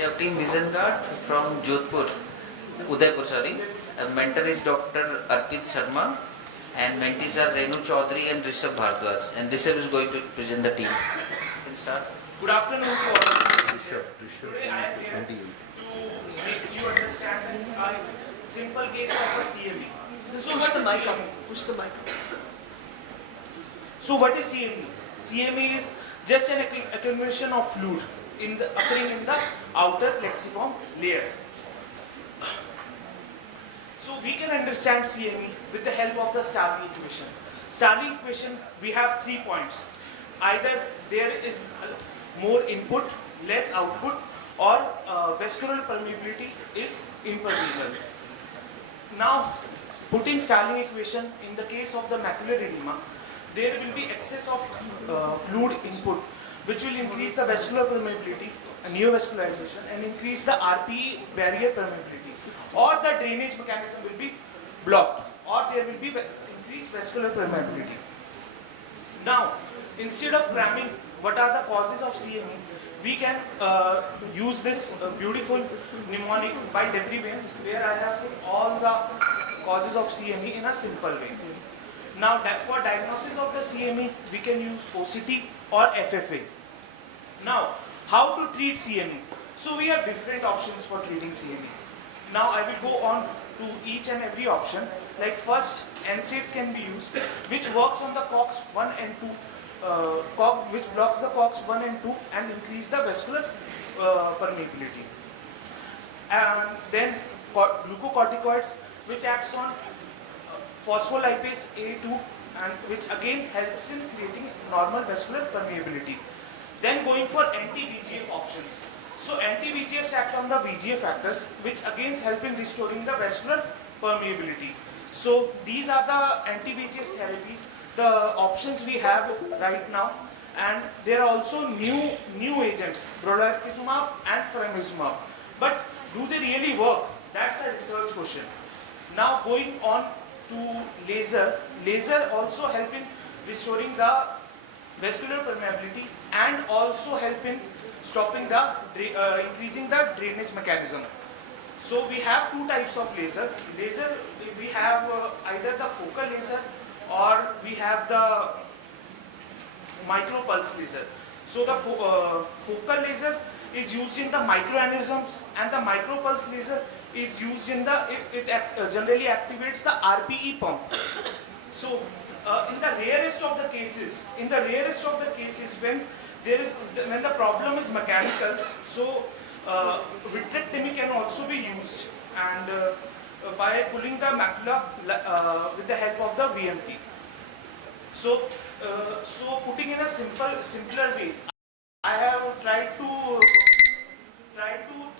We have team vanguard from Jodhpur, Udaipur, sorry. Mentor is Dr. Arpit Sharma and mentees are Renu Chaudhary and Rishabh Bhardwaj. And Rishabh is going to present the team. You can start. Good afternoon to all of you. Rishabh, Today I am here to make you understand a simple case of a CME. Just push the mic up. Push the mic up. So what is CME? CME is just an accumulation of fluid occurring in the outer plexiform layer. So we can understand CME with the help of the Starling equation. Starling equation, we have 3 points. Either there is more input, less output, or vascular permeability is impermeable. Now, putting Starling equation in the case of the macular edema, there will be excess of fluid input, which will increase the vascular permeability, neovascularization, and increase the RPE barrier permeability. Or the drainage mechanism will be blocked, or there will be increased vascular permeability. Now, instead of cramming what are the causes of CME, we can use this beautiful mnemonic by debris veins, where I have put all the causes of CME in a simple way. Now, for diagnosis of the CME, we can use OCT or FFA. Now, how to treat CME? So, we have different options for treating CME. Now, I will go on to each and every option. Like first, NSAIDs can be used, which works on the COX 1 and 2, which blocks the COX 1 and 2 and increase the vascular permeability. And then glucocorticoids, which acts on phospholipase A2 and which again helps in creating normal vascular permeability. Then going for anti-VEGF options. So anti-VEGFs act on the VEGF factors, which again help in restoring the vascular permeability. So these are the anti-VEGF therapies, the options we have right now. And there are also new agents, brodalumab and faricimab. But do they really work? That's a research question. Now going on to laser. Laser also help in restoring the vascular permeability and also help in stopping the increasing the drainage mechanism. So we have 2 types of laser. Laser, we have either the focal laser or we have the micropulse laser. So the focal laser is used in the microaneurysms, and the micropulse laser is used in the, it generally activates the RPE pump. So in the rarest of the cases, when the problem is mechanical, so vitrectomy can also be used, and by pulling the macula with the help of the VMT. So putting in a simpler way, I have tried to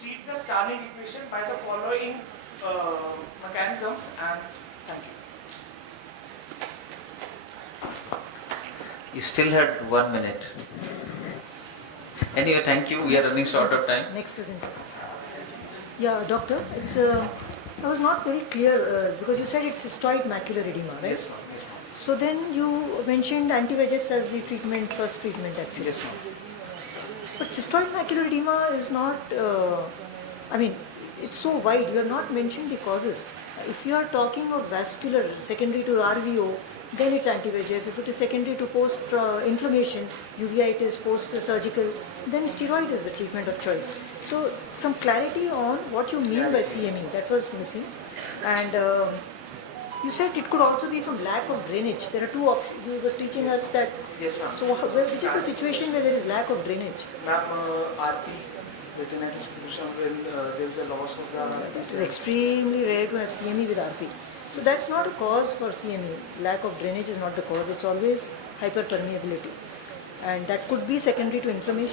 treat the Starling equation by the following mechanisms, and thank you. You still had 1 minute. Anyway, thank you. We are running short of time. Next presenter. Yeah, doctor, it's I was not very clear because you said it's cystoid macular edema, right? Yes, ma'am. Yes, ma'am. So then you mentioned anti-VEGFs as the first treatment actually. Yes, ma'am. But cystoid macular edema is not, I mean, it's so wide. You have not mentioned the causes. If you are talking of vascular, secondary to RVO, then it's anti-VEGF. If it is secondary to post-inflammation, uveitis, post-surgical, then steroid is the treatment of choice. So some clarity on what you mean by CME, that was missing. And you said it could also be from lack of drainage. There are 2 you were teaching us that. Yes, ma'am. So which is the situation where there is lack of drainage? Ma'am, RP, retinitis pigmentosa, when there is a loss of the RP. This is extremely rare to have CME with RP. So that's not a cause for CME. Lack of drainage is not the cause. It's always hyperpermeability. And that could be secondary to inflammation.